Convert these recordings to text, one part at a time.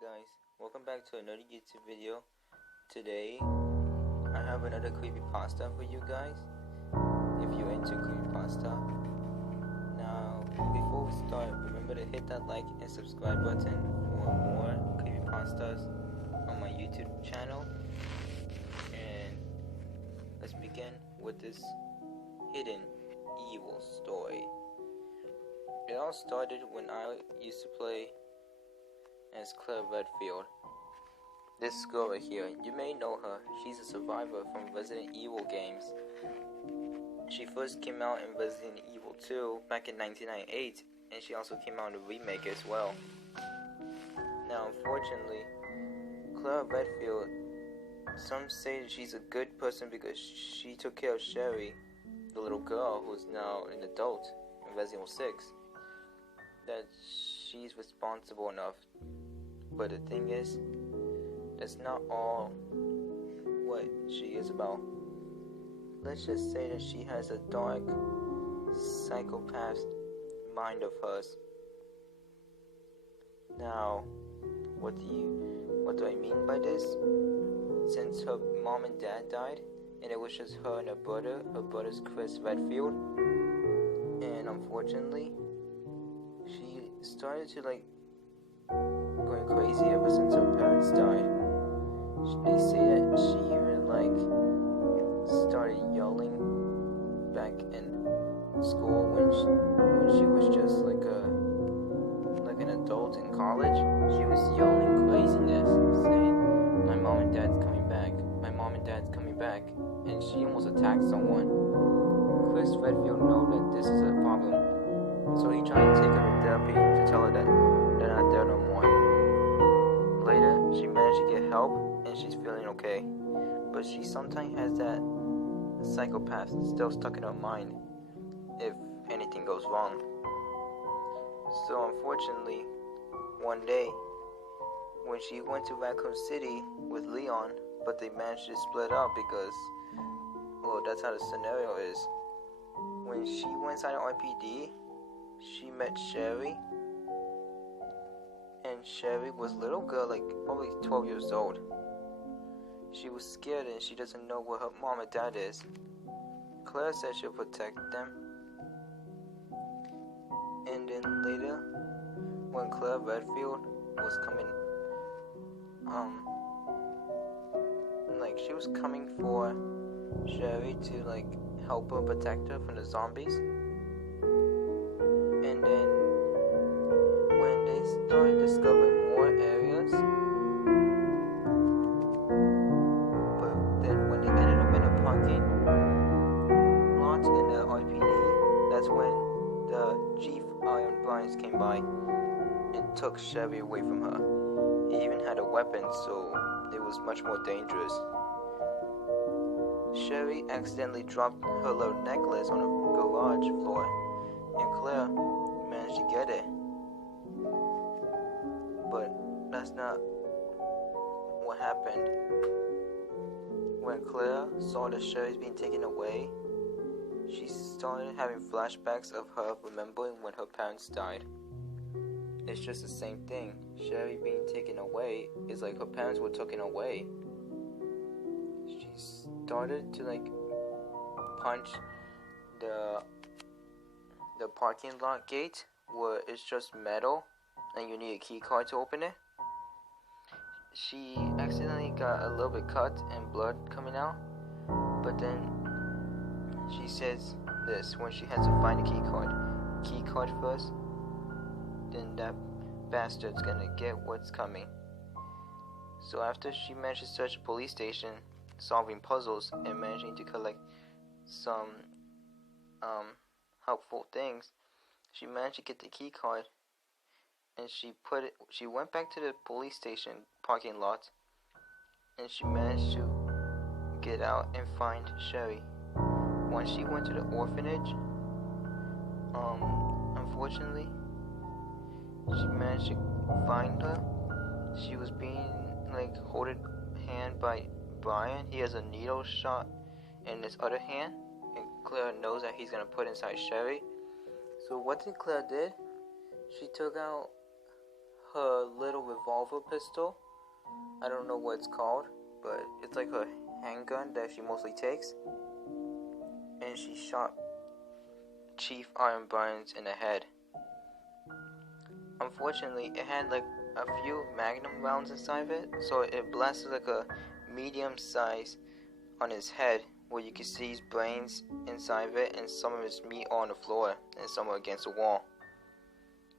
guys, welcome back to another YouTube video. Today, I have another creepypasta for you guys, if you're into creepypasta. Now, before we start, remember to hit that like and subscribe button for more creepypastas on my YouTube channel. And let's begin with this hidden evil story. It all started when I used to play as Claire Redfield. This girl right here, you may know her. She's a survivor from Resident Evil games. She first came out in Resident Evil 2 back in 1998, and she also came out in the remake as well. Now, unfortunately, Claire Redfield, some say she's a good person because she took care of Sherry, the little girl who's now an adult in Resident Evil 6. That she's responsible enough. But the thing is, that's not all what she is about. Let's just say that she has a dark, psychopath mind of hers. Now, what do I mean by this? Since her mom and dad died, and it was just her and her brother's Chris Redfield, and unfortunately, she started to going crazy ever since her parents died. They say that she even started yelling back in school when she was just like an adult in college. She was yelling craziness, saying, "My mom and dad's coming back. My mom and dad's coming back," and she almost attacked someone. Chris Redfield know that this is a problem, so he tried to take her to therapy to tell her that they're not there no more. Later, she managed to get help and she's feeling okay. But she sometimes has that psychopath still stuck in her mind if anything goes wrong. So unfortunately, one day, when she went to Raccoon City with Leon, but they managed to split up because, well, that's how the scenario is. When she went inside an RPD, she met Sherry. And Sherry was a little girl, probably 12 years old. She was scared and she doesn't know where her mom and dad is. Claire said she'll protect them. And then later, when Claire Redfield was coming, she was coming for Sherry to help her protect her from the zombies. And then when they started discovering more areas, but then when they ended up in a parking lot in the RPD, that's when the Chief Iron Bryans came by and took Sherry away from her. He even had a weapon, so it was much more dangerous. Sherry accidentally dropped her little necklace on the garage floor, and Claire managed to get it. But that's not what happened. When Claire saw that Sherry's being taken away, she started having flashbacks of her remembering when her parents died. It's just the same thing. Sherry being taken away is like her parents were taken away. She started to punch the parking lot gate where it's just metal and you need a key card to open it. She accidentally got a little bit cut and blood coming out, but then she says this when she has to find a key card first, then that bastard's gonna get what's coming. So after she managed to search a police station, solving puzzles and managing to collect some helpful things, she managed to get the key card. And she went back to the police station parking lot, and she managed to get out and find Sherry. Once she went to the orphanage, unfortunately, she managed to find her. She was being holding hand by Brian. He has a needle shot in his other hand, and Claire knows that he's gonna put inside Sherry. So what did Claire did? She took out her little revolver pistol. I don't know what it's called, but it's like a handgun that she mostly takes. And she shot Chief Iron Burns in the head. Unfortunately, it had like a few magnum rounds inside of it, so it blasted like a medium size on his head, where you can see his brains inside of it and some of his meat on the floor and some against the wall.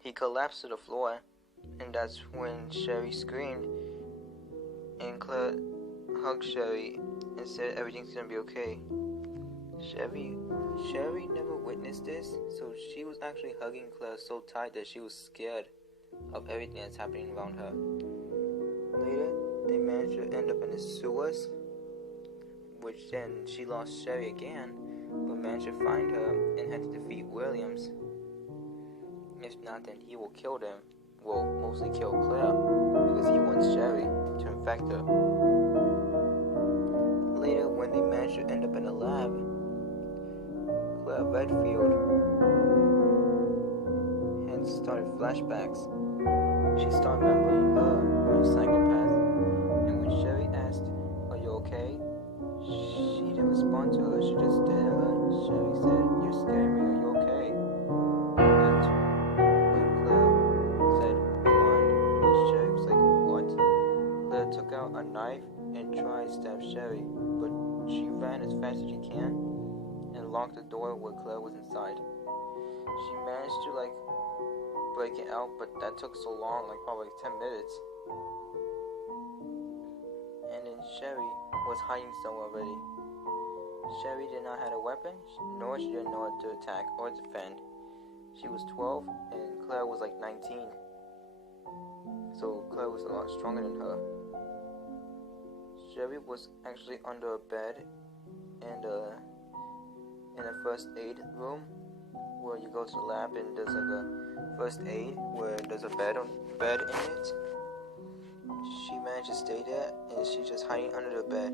He collapsed to the floor, and that's when Sherry screamed, and Claire hugged Sherry and said everything's gonna be okay. Sherry never witnessed this, so she was actually hugging Claire so tight that she was scared of everything that's happening around her. Later, they managed to end up in the sewers, which then she lost Sherry again, but managed to find her and had to defeat Williams. If not, then he will kill them. Well, mostly kill Claire, because he wants Sherry to infect her. Later, when they managed to end up in a lab, Claire Redfield had started flashbacks. She started remembering her when psychopath, and when Sherry asked, "Are you okay?" she didn't respond to her. She just stared at her. Sherry said, "You're scaring me. Are you okay?" And when Claire said, "Run," Sherry was like, "What?" Claire took out a knife and tried to stab Sherry, but she ran as fast as she can and locked the door where Claire was inside. She managed to break it out, but that took so long, probably 10 minutes. And then Sherry was hiding somewhere already. Sherry did not have a weapon, nor she didn't know how to attack or defend. She was 12 and Claire was 19. So Claire was a lot stronger than her. Sherry was actually under a bed and in a first aid room where you go to the lab and there's a first aid where there's a bed in it. She managed to stay there and she's just hiding under the bed.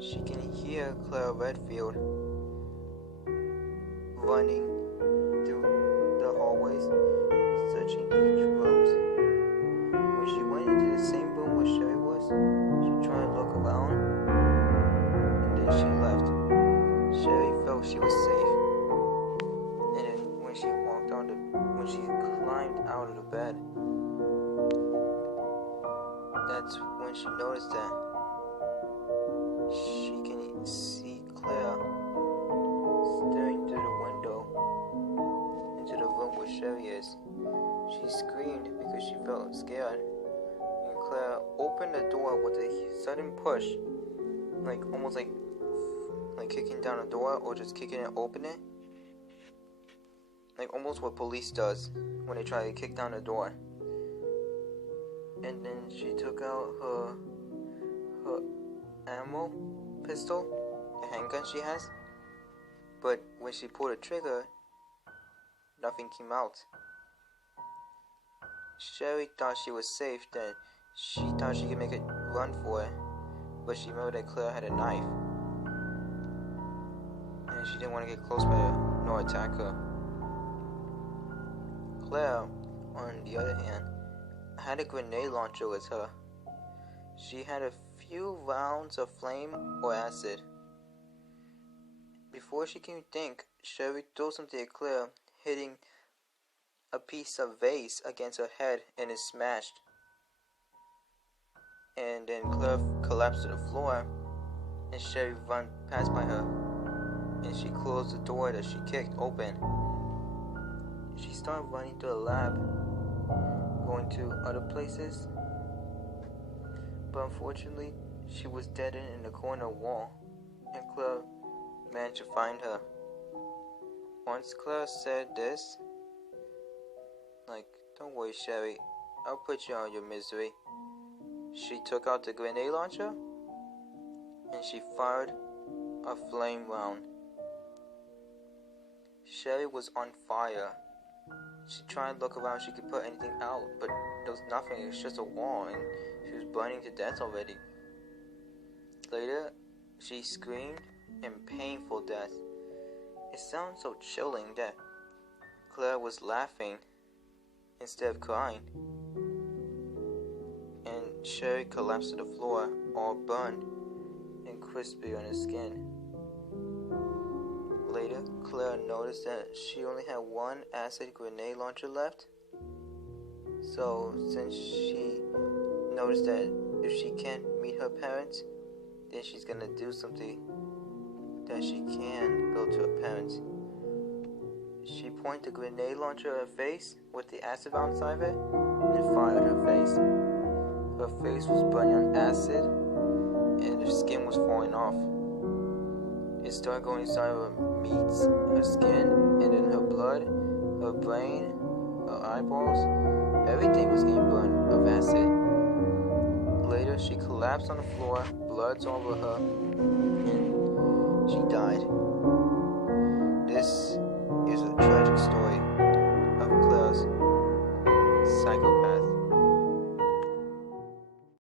She can hear Claire Redfield running through the hallways, searching each rooms. When she went into the same room where Sherry was, she tried to look around and then she left. Sherry felt she was safe. And then when she climbed out of the bed, that's when she noticed that she can see Claire staring through the window into the room where Sherry is. She screamed because she felt scared, and Claire opened the door with a sudden push, almost like kicking down a door or just kicking it open it. Almost what police does when they try to kick down the door. And then she took out her ammo pistol, the handgun she has. But when she pulled the trigger, nothing came out. Sherry thought she was safe, then she thought she could make a run for it. But she remembered that Claire had a knife. And she didn't want to get close by her nor attack her. Claire, on the other hand, had a grenade launcher with her. She had a few rounds of flame or acid. Before she can think, Sherry threw something at Claire, hitting a piece of vase against her head and it smashed. And then Claire collapsed to the floor and Sherry ran past by her and she closed the door that she kicked open. She started running to the lab, going to other places, but unfortunately, she was dead in the corner wall, and Claire managed to find her. Once Claire said this, "Don't worry, Sherry, I'll put you out of your misery," she took out the grenade launcher, and she fired a flame round. Sherry was on fire. She tried to look around if she could put anything out, but there was nothing. It was just a wall, and she was burning to death already. Later, she screamed in painful death. It sounded so chilling that Claire was laughing instead of crying. Sherry collapsed to the floor, all burned and crispy on her skin. Later, Claire noticed that she only had one acid grenade launcher left. So, since she noticed that if she can't meet her parents, then she's gonna do something that she can go to her parents. She pointed the grenade launcher at her face with the acid outside of it and fired her face. Her face was burning on acid and her skin was falling off. It started going inside her meats, her skin, and then her blood, her brain, her eyeballs. Everything was getting burned of acid. Later, she collapsed on the floor, blood's all over her, and she died.